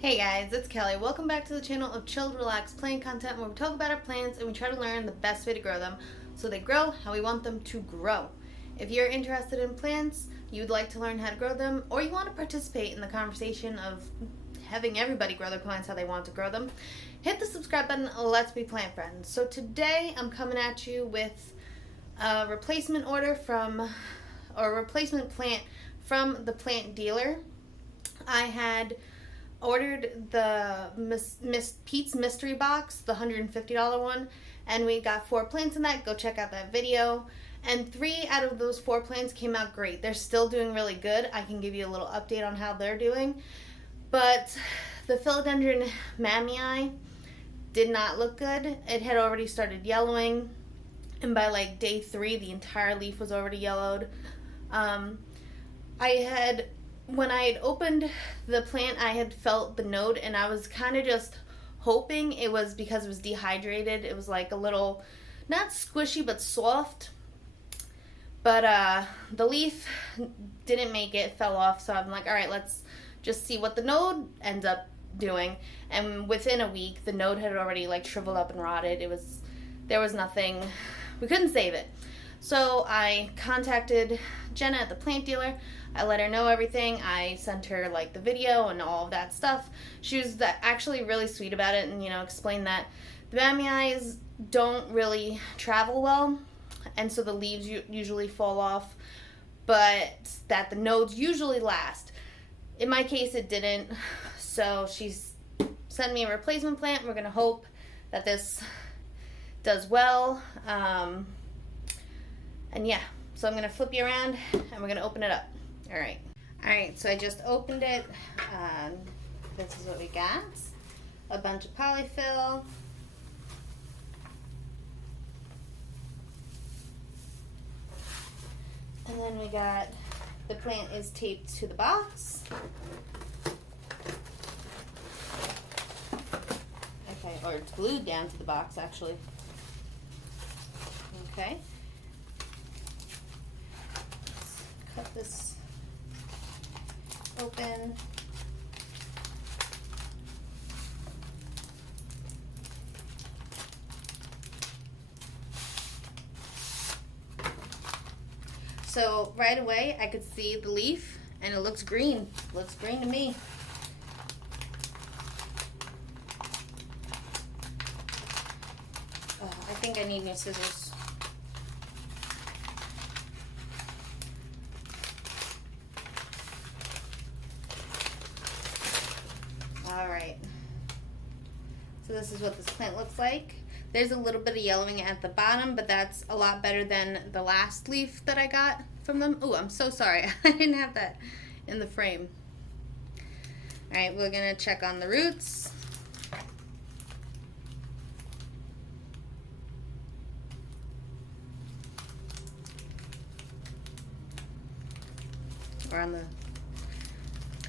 Hey guys, it's Kelly. Welcome back to the channel of chilled, relaxed, playing content where we talk about our plants and we try to learn the best way to grow them so they grow how we want them to grow. If you're interested in plants, you'd like to learn how to grow them, or you want to participate in the conversation of having everybody grow their plants how they want to grow them, hit the subscribe button. Let's be plant friends. So today I'm coming at you with a replacement replacement plant from the plant dealer. I had ordered the Miss Pete's Mystery Box, the $150 one, and we got 4 plants in that. Go check out that video. And 3 out of those 4 plants came out great. They're still doing really good. I can give you a little update on how they're doing. But the Philodendron mammii did not look good. It had already started yellowing, and by like day 3, the entire leaf was already yellowed. When I had opened the plant, I had felt the node, and I was kind of just hoping it was because it was dehydrated. It was like a little, not squishy, but soft. But the leaf didn't make it, fell off, so I'm like, all right, let's just see what the node ends up doing. And within a week, the node had already like shriveled up and rotted. There was nothing, we couldn't save it. So I contacted Jenna at the plant dealer. I let her know everything. I sent her like the video and all of that stuff. She was actually really sweet about it, and explained that the mammii don't really travel well, and so the leaves usually fall off, but that the nodes usually last. In my case, it didn't. So she's sent me a replacement plant. We're gonna hope that this does well. And yeah, so I'm gonna flip you around and we're gonna open it up. All right, so I just opened it. This is what we got. A bunch of polyfill. And then we got, the plant is taped to the box. Okay, or it's glued down to the box actually. Okay. Cut this open. So right away I could see the leaf and it looks green. Looks green to me. Oh, I think I need new scissors. Alright, so this is what this plant looks like. There's a little bit of yellowing at the bottom, but that's a lot better than the last leaf that I got from them. Oh, I'm so sorry. I didn't have that in the frame. Alright, we're going to check on the roots. Or on the,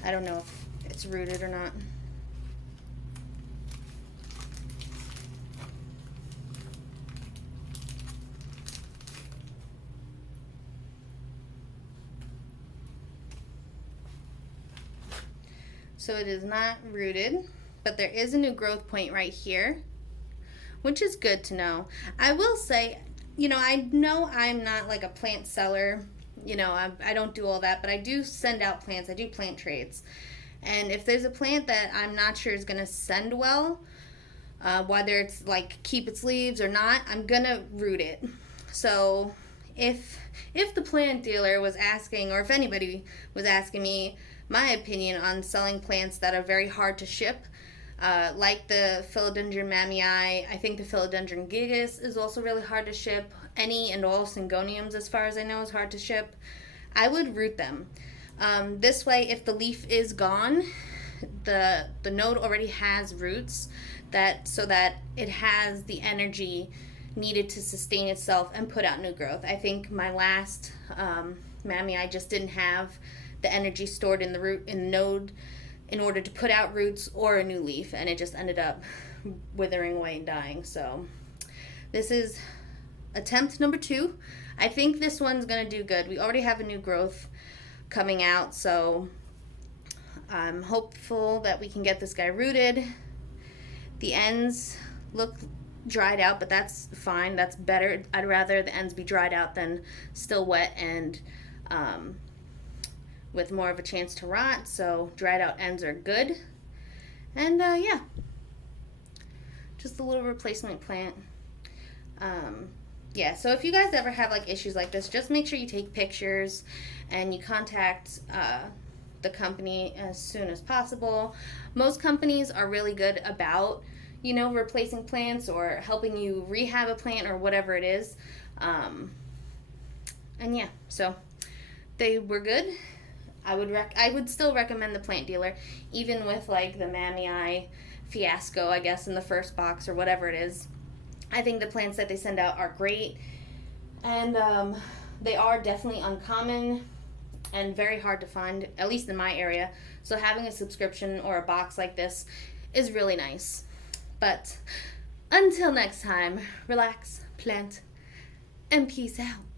I don't know if it's rooted or not. So it is not rooted, but there is a new growth point right here, which is good to know. I will say, I know I'm not like a plant seller, I don't do all that, but I do send out plants. I do plant trades. And if there's a plant that I'm not sure is going to send well, whether it's like keep its leaves or not, I'm going to root it. So if the plant dealer was asking, or if anybody was asking me my opinion on selling plants that are very hard to ship, like the Philodendron mammii, I think the Philodendron gigas is also really hard to ship. Any and all syngoniums, as far as I know, is hard to ship. I would root them. This way, if the leaf is gone, the node already has roots so that it has the energy needed to sustain itself and put out new growth. I think my last mammii just didn't have the energy stored in the node in order to put out roots or a new leaf, and it just ended up withering away and dying. So this is attempt number 2. I think this one's gonna do good. We already have a new growth coming out, so I'm hopeful that we can get this guy rooted. The ends look dried out, but that's fine. That's better. I'd rather the ends be dried out than still wet and with more of a chance to rot. So dried out ends are good. And yeah, just a little replacement plant. Yeah, so if you guys ever have like issues like this, just make sure you take pictures and you contact the company as soon as possible. Most companies are really good about, you know, replacing plants or helping you rehab a plant or whatever it is. And yeah, so they were good. I would still recommend the plant dealer, even with like the Mamii fiasco, I guess, in the first box or whatever it is. I think the plants that they send out are great, and they are definitely uncommon and very hard to find, at least in my area. So having a subscription or a box like this is really nice. But until next time, relax, plant, and peace out.